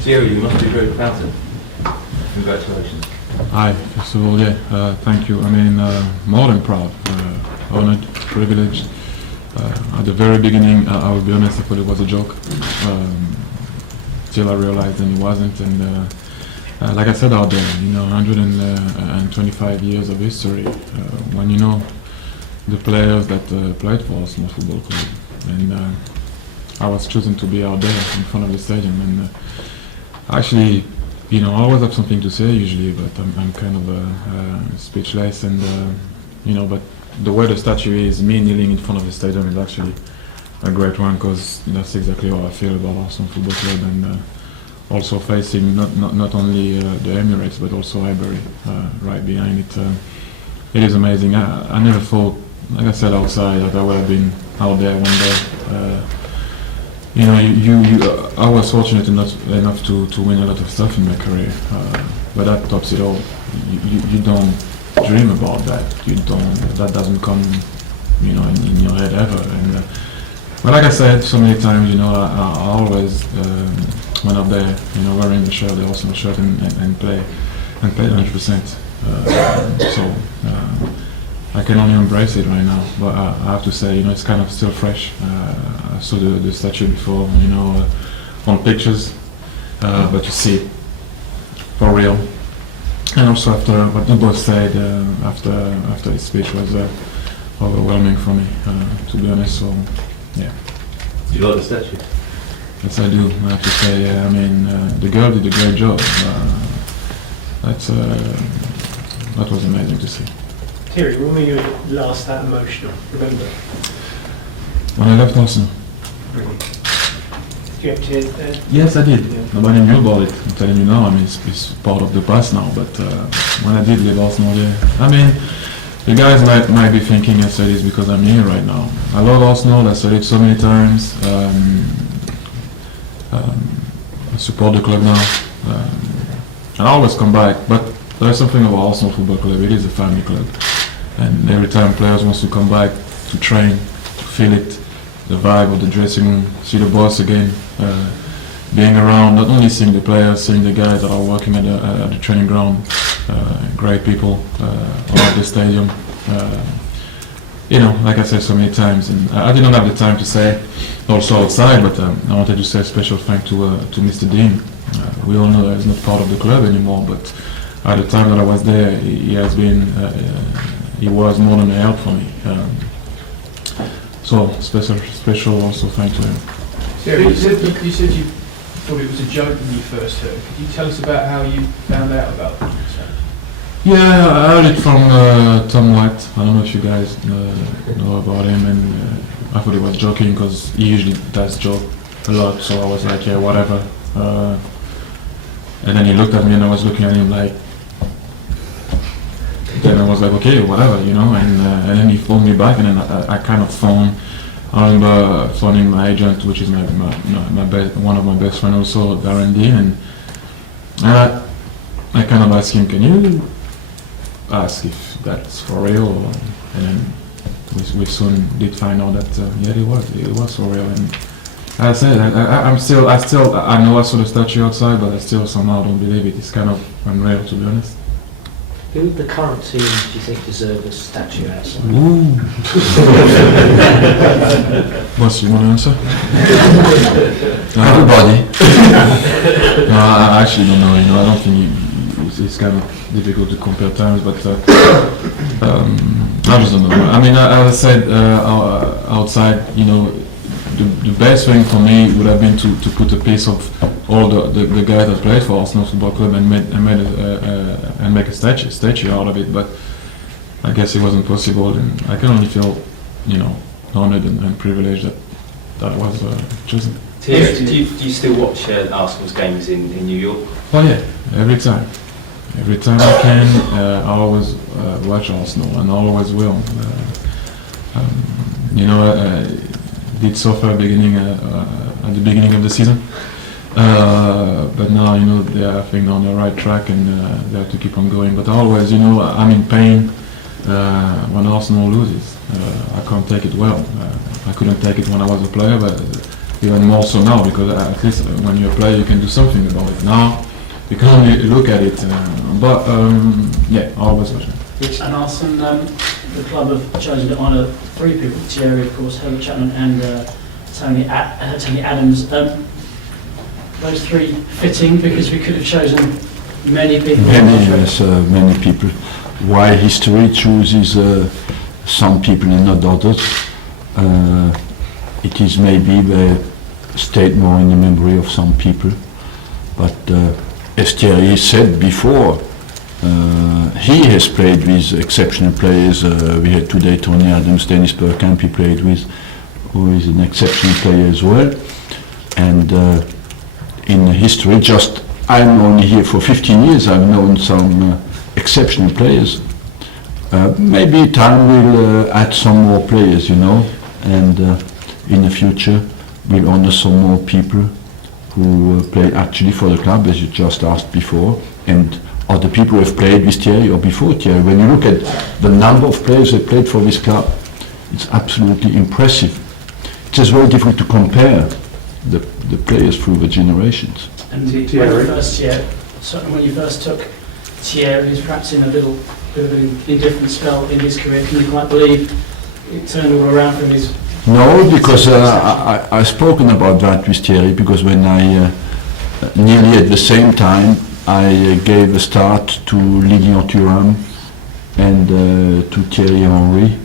Thierry, you must be very proud of him. Congratulations. Hi, first of all, thank you. I mean, more than proud, honored, privileged. At the very beginning, I will be honest, I thought it was a joke. Till I realized then it wasn't. And like I said out there, 125 years of history. When you know the players that played for Arsenal Football Club, and I was chosen to be out there in front of the stadium. And actually, I always have something to say usually, but I'm kind of speechless. And but the way the statue is, me kneeling in front of the stadium is actually a great one, because that's exactly how I feel about Arsenal Football Club, and also facing not only the Emirates but also Highbury right behind it. It is amazing. I never thought, like I said outside, that I would have been out there one day. I was fortunate enough to win a lot of stuff in my career, but that tops it all. You don't dream about that. That doesn't come, in your head ever. And but like I said so many times, I always went up there, wearing the shirt, the Arsenal shirt, and play 100%. So I can only embrace it right now. But I have to say, it's kind of still fresh. I saw the statue before, on pictures, but you see it for real. And also after what the boss said after his speech was overwhelming for me, to be honest. So yeah. Do you like the statue? Yes, I do. I have to say, the girl did a great job. That was amazing to see. Thierry, when were you last that emotional? Remember? When I left Arsenal. Brilliant. Did you have tears there? Yes, I did. Yeah. Nobody knew about it. I'm telling you now. It's part of the past now. But when I did leave Arsenal, the guys might be thinking I said this because I'm here right now. I love Arsenal. I said it so many times. I support the club now. And I always come back. But there's something about Arsenal Football Club. It is a family club. And every time players want to come back to train, to feel it, the vibe of the dressing room, see the boss again, being around, not only seeing the players, seeing the guys that are working at the training ground, great people around the stadium. Like I said so many times, and I didn't have the time to say also outside, but I wanted to say a special thank to Mr. Dean. We all know that he's not part of the club anymore, but at the time that I was there, he was more than a help for me. So special also thank to him. Thierry, you said you thought it was a joke when you first heard. Could you tell us about how you found out about it? Yeah, I heard it from Tom White. I don't know if you guys know about him, and I thought he was joking because he usually does joke a lot. So I was like, yeah, whatever. And then he looked at me, and I was looking at him like. Then I was like, okay, whatever, and then he phoned me back, and then I kind of phoned. I remember phoning my agent, which is my one of my best friends also, Darren Dean, and I kind of asked him, can you ask if that's for real? And then we soon did find out that it was for real. And I said, I know I saw the statue outside, but I still somehow don't believe it. It's kind of unreal, to be honest. Who of the current team do you think deserve a statue outside? Ooh. Boss, you want to answer? Everybody. No, I actually don't know. I don't think it's kind of difficult to compare times, but I just don't know. As I said outside, the best thing for me would have been to put a piece of all the guys that played for Arsenal Football Club and make a statue out of it, but I guess it wasn't possible, and I can only feel, honored and privileged that was chosen. Thierry, do you still watch Arsenal's games in New York? Oh yeah, every time I can. I always watch Arsenal, and I always will. Did so far at the beginning of the season, but now they are, I think, on the right track, and they have to keep on going. But always, I'm in pain when Arsenal loses. I can't take it well. I couldn't take it when I was a player, but even more so now, because at least when you're a player you can do something about it. Now you can only look at it, but yeah, always watching. And Arsenal, the club have chosen to honour 3 people: Thierry, of course, Herbert Chapman, and Tony Adams. Those 3 fitting, because we could have chosen many people. Many people. Why history chooses some people and not others? It is maybe they stayed more in the memory of some people. But as Thierry said before, he has played with exceptional players. We had today Tony Adams, Dennis Bergkamp he played with, who is an exceptional player as well. And in history, I'm only here for 15 years, I've known some exceptional players. Maybe time will add some more players, and in the future we'll honor some more people who play actually for the club, as you just asked before, and other people who have played with Thierry or before Thierry. When you look at the number of players that played for this club, it's absolutely impressive. It's just very difficult to compare the players through the generations. And when you first took Thierry, he was perhaps in a little bit of an indifferent spell in his career. Can you quite believe it turned all around from his... No, because I've spoken about that with Thierry, because when I, nearly at the same time, I gave a start to Lilian Thuram and to Thierry Henry,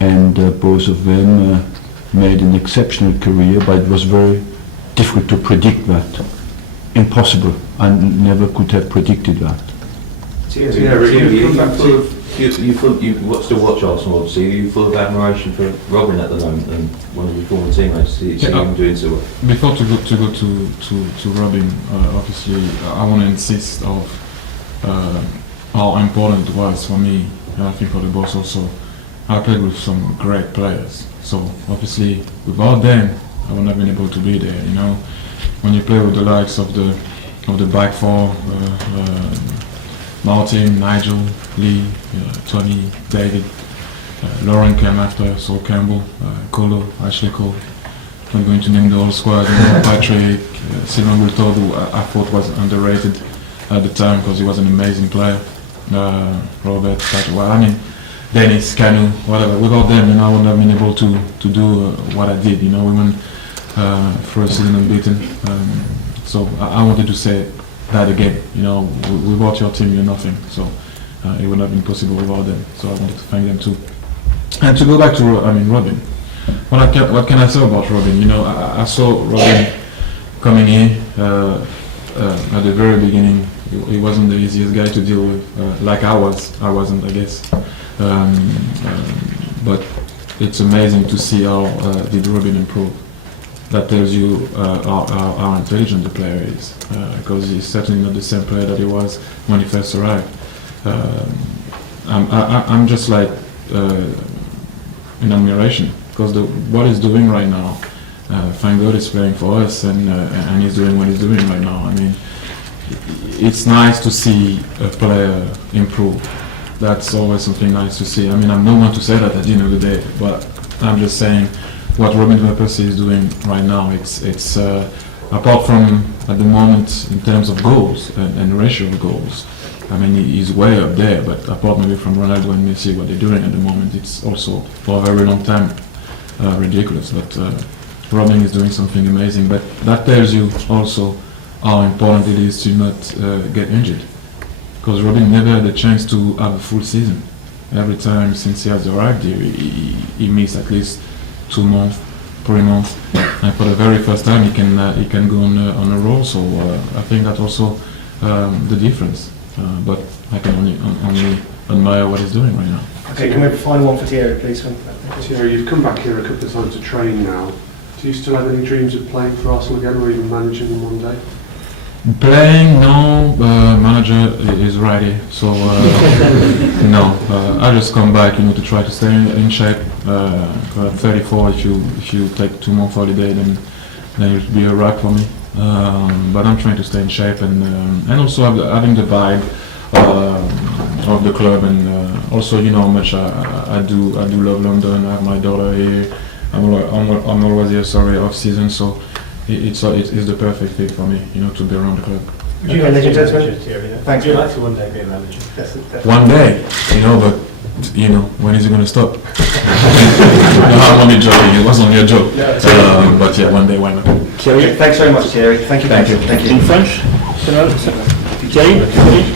and both of them made an exceptional career, but it was very difficult to predict that. Impossible. I never could have predicted that. You still watch Arsenal, obviously. Are you full of admiration for Robin at the moment and one of your former teammates? See him doing so well. Before to go to Robin, obviously I want to insist of how important it was for me, and I think for the boss also. I played with some great players, so obviously without them I would not have been able to be there. When you play with the likes of the back four, Martin, Nigel, Lee, Tony, David, Lauren came after, Sol Campbell, Colo, Ashley Cole. I'm going to name the whole squad. Patrick, Sylvain Goultord, who I thought was underrated at the time because he was an amazing player. Robert, Patrick, Dennis, Canu, whatever. Without them, I wouldn't have been able to do what I did. We went for a season unbeaten. So I wanted to say that again. Without your team, you're nothing. So it would not have been possible without them. So I wanted to thank them too. And to go back to Robin. What can I say about Robin? I saw Robin coming in at the very beginning. He wasn't the easiest guy to deal with, like I wasn't, I guess. But it's amazing to see how did Robin improve. That tells you how intelligent the player is, because he's certainly not the same player that he was when he first arrived. I'm just like in admiration, because what he's doing right now, thank God he's playing for us, and he's doing what he's doing right now. It's nice to see a player improve. That's always something nice to see. I'm no one to say that at the end of the day, but I'm just saying what Robin Van Persie is doing right now. It's apart from at the moment in terms of goals and ratio of goals. He's way up there, but apart maybe from Ronaldo and Messi, what they're doing at the moment, it's also for a very long time ridiculous. But Robin is doing something amazing. But that tells you also how important it is to not get injured. Because Robin never had a chance to have a full season. Every time since he has arrived here, he missed at least 2 months, 3 months, and for the very first time he can go on a roll. So I think that's also the difference. But I can only admire what he's doing right now. Okay, can we have a final one for Thierry, please? Thierry, you've come back here a couple of times to train now. Do you still have any dreams of playing for Arsenal again, or even managing them one day? Playing, no. Manager is ready, so no. I just come back, to try to stay in shape. 34. If you take 2 months holiday, then it'll be a wrap for me. But I'm trying to stay in shape and also having the vibe of the club, and also how much I do love London. I have my daughter here. I'm always here, sorry, off season, so it's the perfect fit for me, you know, to be around the club. Would you like to be a manager, Thierry? Thanks, Would you mate. like to one day be a manager? One day, you know, but you know, when is it going to stop? No, I'm only joking. It was only a joke. But yeah, one day, why not? Thierry, thanks very much, Thierry. Thank you. Thank you. Thank you. In French? Thierry?